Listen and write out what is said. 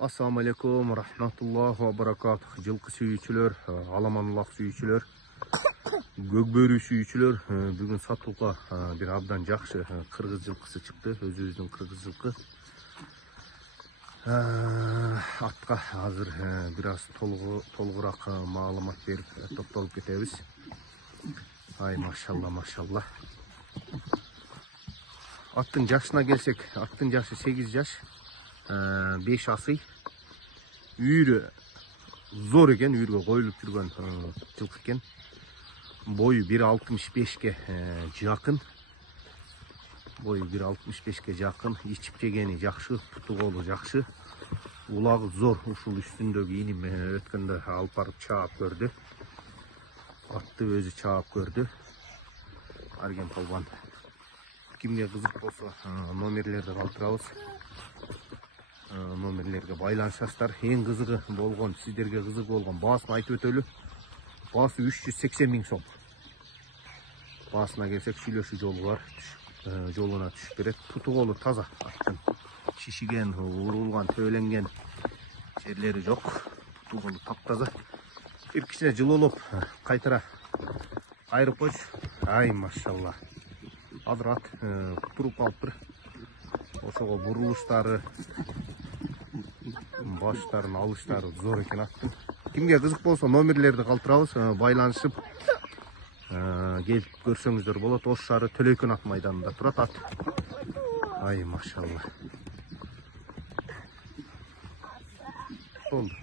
Assalamu alaikum, rahmatullah wa barakatuh. Жылқы сүйүүчүлөр, аламанлык сүйүүчүлөр, көкбөрү сүйүүчүлөр, бүгүн сатууга бир абдан жакшы кыргыз жылкысы чыкты, өзүбүздүн кыргыз жылкы. Атка азыр бир аз толугураак маалымат берип токтолуп кетебиз. Ай, машалла, машалла. Аттын жашына келсек, аттын жашы 8 жаш. 5 асый. Үйрү зор экен, үйргө коюлуп жүргөн жылкы экен. Бою 1.65ке жакын. Бою 1.65ке жакын. Ичип жегени жакшы, путу колу жакшы. Улагы зор. Ушул үстүндөгү иним өткөндө алып барып чаап көрдү. Атты өзү чаап көрдү. Арген полбан. Кимге кызык болсо, номерлерди калтырабыз. Номерлерге байланышасыздар. Эң кызыгы болгон, сиздерге кызык болгон баасын айтып өтөлү. Баасы 380 000 сом. Баасына келсек, сүйлөшүү жолу бар. Жолуна түшүп берет. Путу колу таза. Аттын шишиген, урулган, төбөленген жерлери жок. Путу колу таптаза. Бир кичине жылуулуп кайтара айрып койчу. Ай, машалла. Азыр ат туруп калыптыр. Ошого бурулуштары, баштарын алыштары зор экен аттын. Кимге кызык болсо, номерлерди калтырабыз, байланышып келип көрсөңүздөр болот. Ош шаары Төлөйкөн ат майданында турат ат. Ай, машалла. Болду.